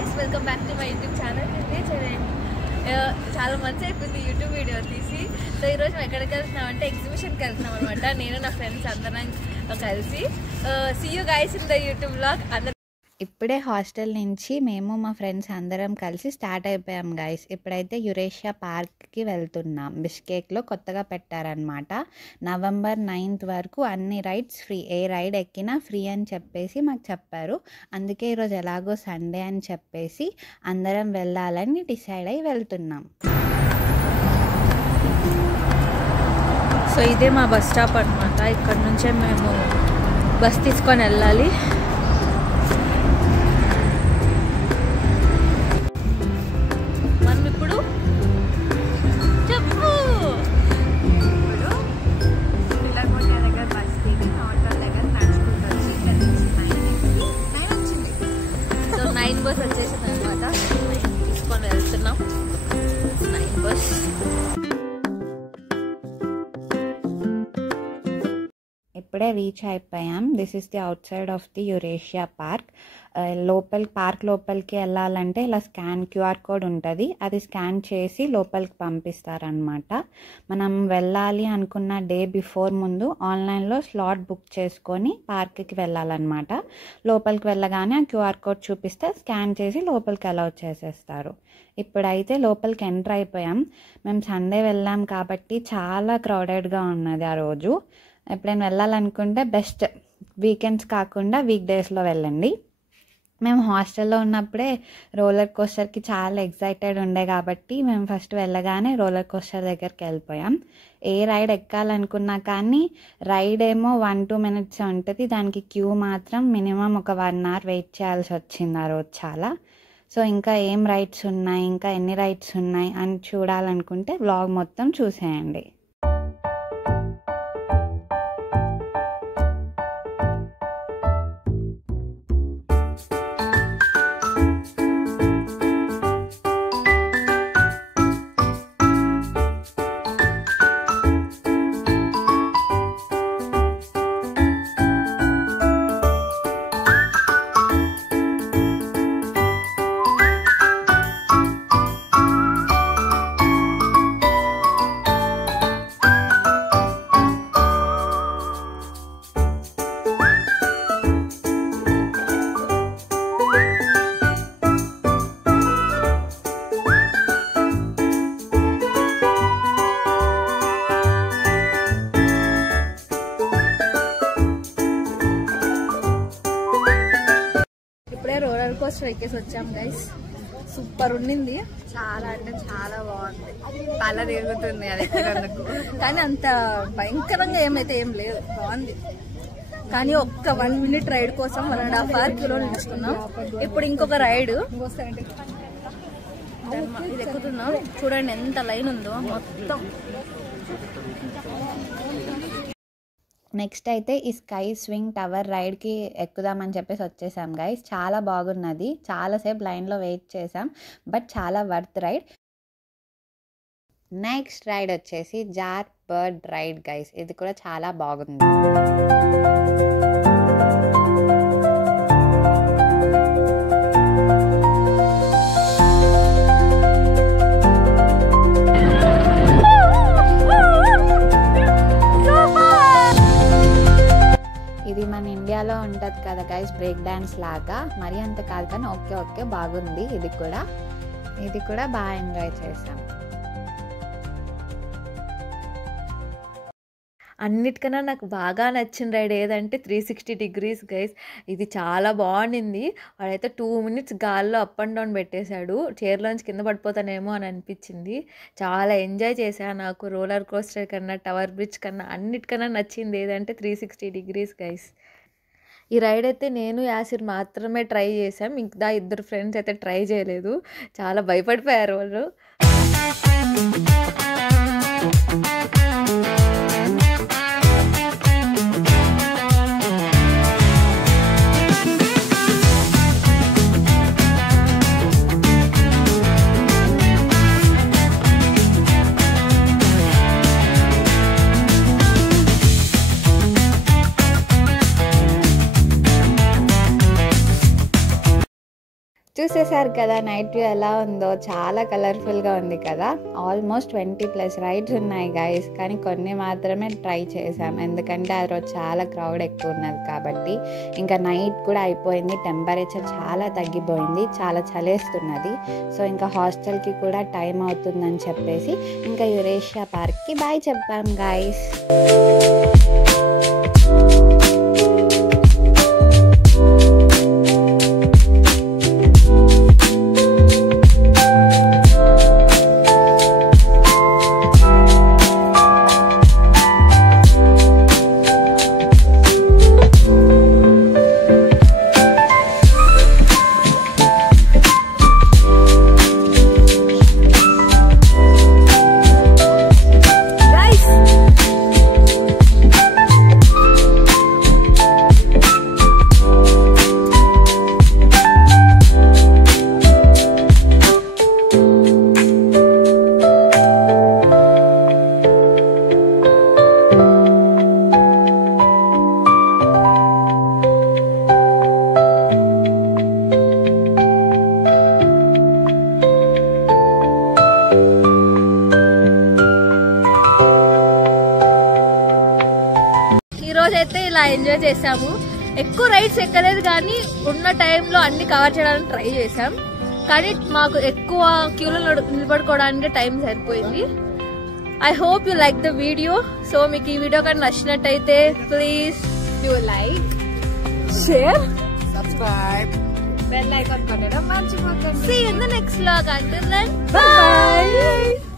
guys, welcome back to my YouTube channel. చాలా మంచి అయిపోయింది యూట్యూబ్ వీడియో తీసి. సో ఈరోజు మేము ఎక్కడికి వెళ్తున్నామంటే ఎగ్జిబిషన్కి వెళ్తున్నాం అనమాట. నేను నా ఫ్రెండ్స్ అందరం కలిసి. See you guys in the YouTube vlog. ఇప్పుడే హాస్టల్ నుంచి మేము మా ఫ్రెండ్స్ అందరం కలిసి స్టార్ట్ అయిపోయాం గైస్. ఇప్పుడైతే యురేషియా పార్క్కి వెళ్తున్నాం. బిష్కేక్లో కొత్తగా పెట్టారనమాట. నవంబర్ 9th వరకు అన్ని రైడ్స్ ఫ్రీ, ఏ రైడ్ ఎక్కినా ఫ్రీ అని చెప్పేసి మాకు చెప్పారు. అందుకే ఈరోజు ఎలాగో సండే అని చెప్పేసి అందరం వెళ్ళాలని డిసైడ్ అయ్యి వెళ్తున్నాం. సో ఇదే మా బస్ స్టాప్ అనమాట. ఇక్కడ నుంచే మేము బస్ తీసుకొని వెళ్ళాలి. బస్ వచ్చేసింది అనమాట. తీసుకొని వెళ్తున్నాం. 9 బస్. ఇప్పుడే రీచ్ అయిపోయాం. This is the out side of the Eurasia park. Park లోపలికి వెళ్ళాలంటే ఇలా క్యూఆర్ కోడ్ ఉంటుంది. అది స్కాన్ చేసి లోపలికి పంపిస్తారనమాట. మనం వెళ్ళాలి అనుకున్న డే బిఫోర్ ముందు ఆన్లైన్లో స్లాట్ బుక్ చేసుకొని పార్క్కి వెళ్ళాలన్నమాట. లోపలికి వెళ్ళగానే ఆ క్యూఆర్ కోడ్ చూపిస్తే స్కాన్ చేసి లోపలికి అలౌ చేసేస్తారు. ఇప్పుడైతే లోపలికి ఎంటర్ అయిపోయాం. మేము సండే వెళ్ళాం కాబట్టి చాలా క్రౌడెడ్గా ఉన్నది ఆ రోజు. ఎప్పుడైనా వెళ్ళాలనుకుంటే బెస్ట్ వీకెండ్స్ కాకుండా వీక్ డేస్లో వెళ్ళండి. మేము హాస్టల్లో ఉన్నప్పుడే రోలర్ కోస్టర్కి చాలా ఎక్సైటెడ్ ఉండే కాబట్టి మేము ఫస్ట్ వెళ్ళగానే రోలర్ కోస్టర్ దగ్గరికి వెళ్ళిపోయాం. ఏ రైడ్ ఎక్కాలనుకున్నా కానీ రైడ్ ఏమో 1-2 minutes ఉంటుంది. దానికి క్యూ మాత్రం మినిమం ఒక 1 hour వెయిట్ చేయాల్సి వచ్చింది ఆ రోజు చాలా. సో ఇంకా ఏం రైడ్స్ ఉన్నాయి, ఇంకా ఎన్ని రైడ్స్ ఉన్నాయి అని చూడాలనుకుంటే వ్లాగ్ మొత్తం చూసేయండి. రోలర్ కోస్టర్ ఎక్కేసి వచ్చాం గైస్. సూపర్ ఉండింది. చాలా అంటే చాలా బాగుంది. తల తిరుగుతుంది అది ఎక్కడందుకు. కానీ అంత భయంకరంగా ఏమైతే ఏం లేదు, బాగుంది. కానీ ఒక్క 1 minute రైడ్ కోసం 1.5 hour కిలో నిలుచుకున్నాం. ఇప్పుడు ఇంకొక రైడ్ ఇది ఎక్కుతున్నాం. చూడండి ఎంత లైన్ ఉందో మొత్తం. నెక్స్ట్ అయితే ఈ స్కై స్వింగ్ టవర్ రైడ్కి ఎక్కుదామని చెప్పేసి వచ్చేసాం గైస్. చాలా బాగున్నది. చాలాసేపు లైన్లో వెయిట్ చేసాం, బట్ చాలా వర్త్ రైడ్. నెక్స్ట్ రైడ్ వచ్చేసి జార్ బర్డ్ రైడ్ గైస్. ఇది కూడా చాలా బాగుంది. ఇది మన ఇండియాలో ఉంటుంది కదా గైస్, బ్రేక్ డాన్స్ లాగా. మరి అంత కాదు కానీ ఓకే బాగుంది. ఇది కూడా బాగా ఎంజాయ్ చేసాం. అన్నిటికన్నా నాకు బాగా నచ్చిన రైడ్ ఏదంటే 360 degrees గైస్. ఇది చాలా బాగుండింది. వాడైతే 2 minutes గాల్లో అప్ అండ్ డౌన్ పెట్టేశాడు. చైర్లోంచి కింద పడిపోతానేమో అని అనిపించింది. చాలా ఎంజాయ్ చేశాను. నాకు రోలర్ కోస్టర్ కన్నా, టవర్ బ్రిడ్జ్ కన్నా అన్నిటికన్నా నచ్చింది ఏదంటే 360 degrees గైస్. ఈ రైడ్ అయితే నేను యాసిర్ మాత్రమే ట్రై చేసాం. ఇంకా 2 ఫ్రెండ్స్ అయితే ట్రై చేయలేదు. చాలా భయపడిపోయారు వాళ్ళు. చూసేసారు కదా నైట్ వ్యూ ఎలా ఉందో, చాలా కలర్ఫుల్గా ఉంది కదా. ఆల్మోస్ట్ 20+ రైడ్స్ ఉన్నాయి గైస్, కానీ కొన్ని మాత్రమే ట్రై చేసాం ఎందుకంటే ఆ రోజు చాలా క్రౌడ్ ఎక్కువ ఉన్నది కాబట్టి. ఇంకా నైట్ కూడా అయిపోయింది, టెంపరేచర్ చాలా తగ్గిపోయింది, చాలా చలేస్తున్నది. సో ఇంకా హాస్టల్కి కూడా టైం అవుతుందని చెప్పేసి ఇంకా యురేషియా పార్క్కి బాయ్ చెప్పాం గైస్. అయితే ఇలా ఎంజాయ్ చేసాము. ఎక్కువ రైడ్స్ ఎక్కలేదు కానీ ఉన్న టైంలో అన్ని కవర్ చేయడానికి ట్రై చేసాం. కానీ మాకు ఎక్కువ క్యూలో నిలబడుకోవడానికి టైం సరిపోయింది. I hope you like the video. So మీకు ఈ వీడియో కానీ నచ్చినట్టయితే please do like, share, subscribe, bell icon కొట్టడం మర్చిపోకండి. See you in the next vlog. Until then, bye.